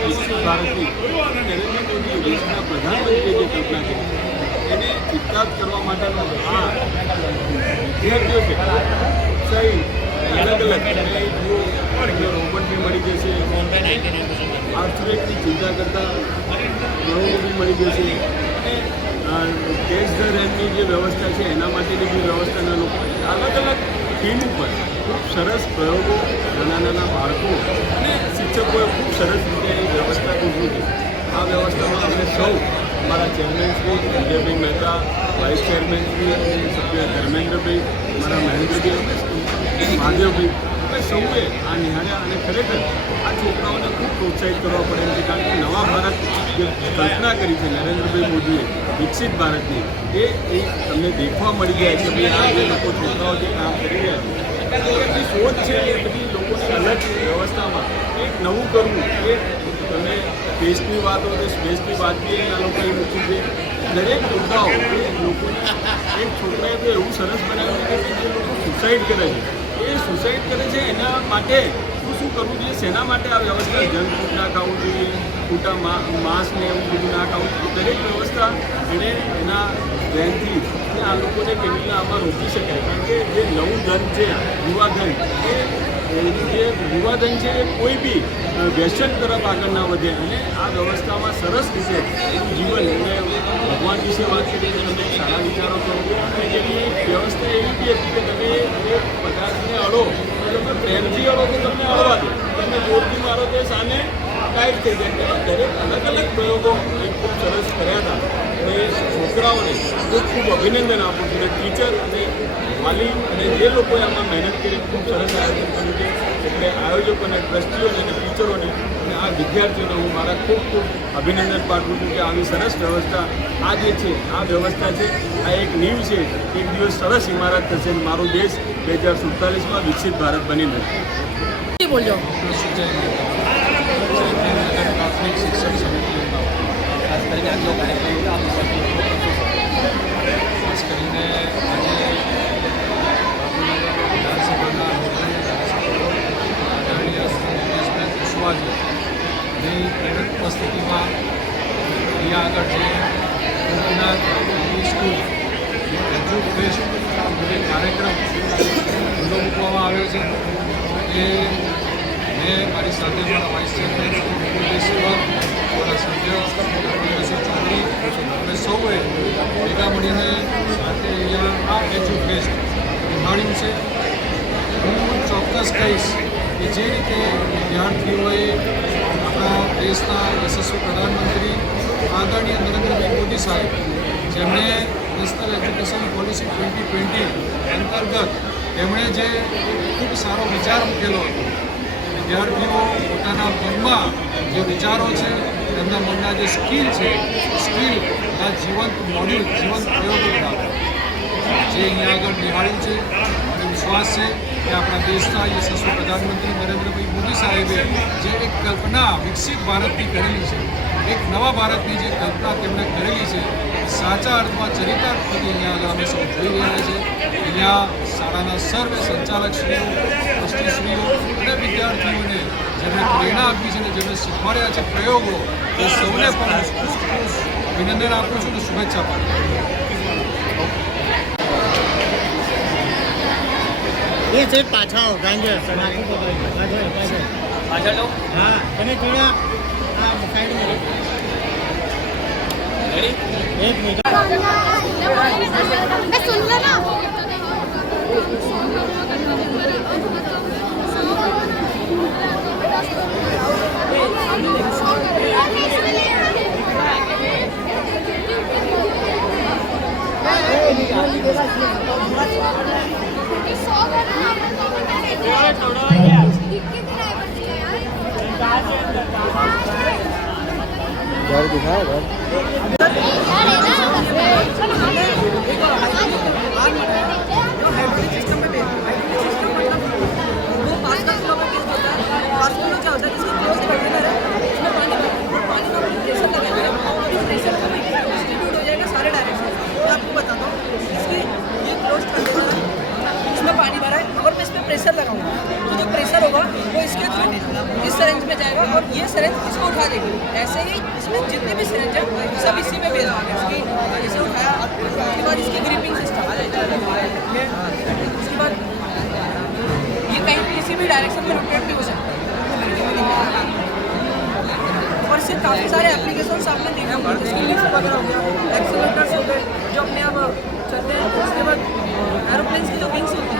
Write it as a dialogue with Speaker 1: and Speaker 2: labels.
Speaker 1: વિકસિત ભારતની દેશના પ્રધાનમંત્રીએ જે કલ્પના કરી એને કરવા માટેનો આ વિદ્યાર્થીઓ છે અલગ અલગ તમે જુઓ તમને રોબોટ બી મળી જશે આર્થરેટની ચિંતા કરતા પ્રયોગો મળી જશે અને કેશ ધ જે વ્યવસ્થા છે એના માટેની બી વ્યવસ્થાના અલગ અલગ થીમ ઉપર ખૂબ સરસ પ્રયોગો નાના નાના બાળકો અને શિક્ષકોએ ખૂબ સરસ રીતે એની વ્યવસ્થા ગોઠવી છે આ વ્યવસ્થામાં અમે સૌ અમારા chairman Shri Sanjaybhai Mehta, vice chairman Shri અને સભ્ય ધર્મેન્દ્રભાઈ અમારા મહેન્દ્રભાઈ, મહાદેવભાઈ, અમે સૌએ આ નિહાળ્યા અને ખરેખર આ છોકરાઓને ખૂબ પ્રોત્સાહિત કરવા પડે છે કારણ કે નવા ભારત જે કલ્પના કરી છે નરેન્દ્રભાઈ મોદીએ, વિકસિત ભારતની, એ તમને દેખવા મળી જાય છે ભાઈ આ જે લોકો છોકરાઓ જે કામ કરી રહ્યા છે એ એમની સોચ છે એ બધી લોકોની અલગ વ્યવસ્થામાં એક નવું કરવું. એ તમે સ્પેસની વાત હોય તો સ્પેસની વાત બી આ લોકોએ મૂકી છે દરેક મુદ્દાઓ એ લોકોને એક છોકરાએ તો એવું સરસ બનાવ્યું કે જે લોકો સુસાઇડ કરે છે. એ સુસાઇડ કરે છે એના માટે શું કરવું જોઈએ? શેના માટે આ વ્યવસ્થા? જંક ફૂડ ના ખાવું જોઈએ, ખોટા માંસ ને એવું બધું ના ખાવું જોઈએ. દરેક વ્યવસ્થા એણે એના ધ્યાનથી આ લોકોને કેવી રીતે આમાં રોકી શકાય. કારણ કે જે નવું ધન છે, યુવા ધન, એ જે યુવાધન છે, એ કોઈ બી વ્યસન તરફ આગળ ના વધે અને આ વ્યવસ્થામાં સરસ રીતે એનું જીવન અને ભગવાન વિશે વાત કરીએ કે તમે સારા વિચારો કરો. અને એની વ્યવસ્થા એવી બી હતી કે તમે એ પદાર્થને અડો પ્રેમથી અડો તો તમને અડવા દે તમે જોરથી મારો તો સામે ટાઈટ થઈ જાય. દરેક અલગ અલગ પ્રયોગો ખૂબ સરસ કર્યા હતા. અને છોકરાઓને ખૂબ ખૂબ અભિનંદન આપું છું. અને ટીચર અને વાલી અને જે લોકોએ આમાં મહેનત કરી, ખૂબ સરસ આયોજન કર્યું છે. એટલે આયોજકોને ટ્રસ્ટીઓને અને ટીચરોને અને આ વિદ્યાર્થીઓને હું મારા ખૂબ ખૂબ અભિનંદન પાઠવું છું કે આવી સરસ વ્યવસ્થા આ જે છે આ વ્યવસ્થા છે આ એક નીવ છે એક દિવસ સરસ ઇમારત થશે અને મારો દેશ બે હજાર સુડતાલીસમાં વિકસિત ભારત બની રહેશે
Speaker 2: બોલજો
Speaker 3: પ્રાથમિક શિક્ષણ સમિતિઓમાં ખાસ કરીને આજનો કાર્યક્રમ ખાસ કરીને આજે ઉપસ્થિતિમાં અહીંયા આગળ જે ઇંગ્લિશ સ્કૂલ એજ્યુ ફેસ્ટ જે કાર્યક્રમ ખુલ્લો મૂકવામાં આવ્યો છે, એ મેં મારી સાથે મારા વાઇસ ચેરમેન સેવક મારા સભ્ય ચૌધરી અને સૌએ ભેગા મળીને સાથે અહીંયા આ એજ્યુ ફેસ્ટ નિભાડ્યું છે. હું ચોક્કસ કહીશ કે જે રીતે વિદ્યાર્થીઓએ આપણા દેશના યશસ્વી પ્રધાનમંત્રી, આદરણીય નરેન્દ્રભાઈ મોદી સાહેબ, જેમણે national education policy twenty twenty અંતર્ગત તેમણે જે ખૂબ સારો વિચાર મૂકેલો હતો, વિદ્યાર્થીઓ પોતાના મનમાં જે વિચારો છે તેમના મનના જે સ્કિલ છે, સ્કિલ આ જીવંત મોડ્યુલ, જીવંત પ્રયોગો બનાવે જે અહીંયા આગળ નિહાળ્યું છે વિશ્વાસ છે કે આપણા દેશના યશસ્વી પ્રધાનમંત્રી નરેન્દ્રભાઈ મોદી સાહેબે જે એક કલ્પના વિકસિત ભારતની કરેલી છે, એક નવા ભારતની જે કલ્પના તેમણે કરેલી છે, સાચા અર્થમાં ચરિતાર્થથી અહીંયા આગળ અમે સૌ જોઈ રહ્યા છે અહીંયા શાળાના સર્વે સંચાલકશ્રીઓ, ટ્રસ્ટીશ્રીઓ અને વિદ્યાર્થીઓને જેમણે પ્રેરણા આપી છે અને જેમણે શીખવાડ્યા છે પ્રયોગો, એ સૌને પણ અભિનંદન આપું છું અને શુભેચ્છા પાઠવું
Speaker 2: એ છે પાછા આવો ગાંજે માથું પકડી પાછળ પાછળ
Speaker 3: પાછળ લો
Speaker 2: હા તમે થોડા આ સાઈડમાં એક મિનિટ
Speaker 4: मैं सुन लो ना
Speaker 2: ઘર દિખાઓ
Speaker 5: দিঘা जितने भी सिलेंडर सब इसी में भेजा गया उसकी जैसे उठाया उसके बाद इसकी ग्रिपिंग सिस्टम उसके बाद ये कहीं किसी भी डायरेक्शन में रोटेट भी हो सकता है। और इससे काफ़ी सारे एप्लीकेशन आपने देखा एक्सीटर्स हो हो गए, जो अपने आप चलते हैं। उसके बाद एरोप्लेन की जो विंग्स होती है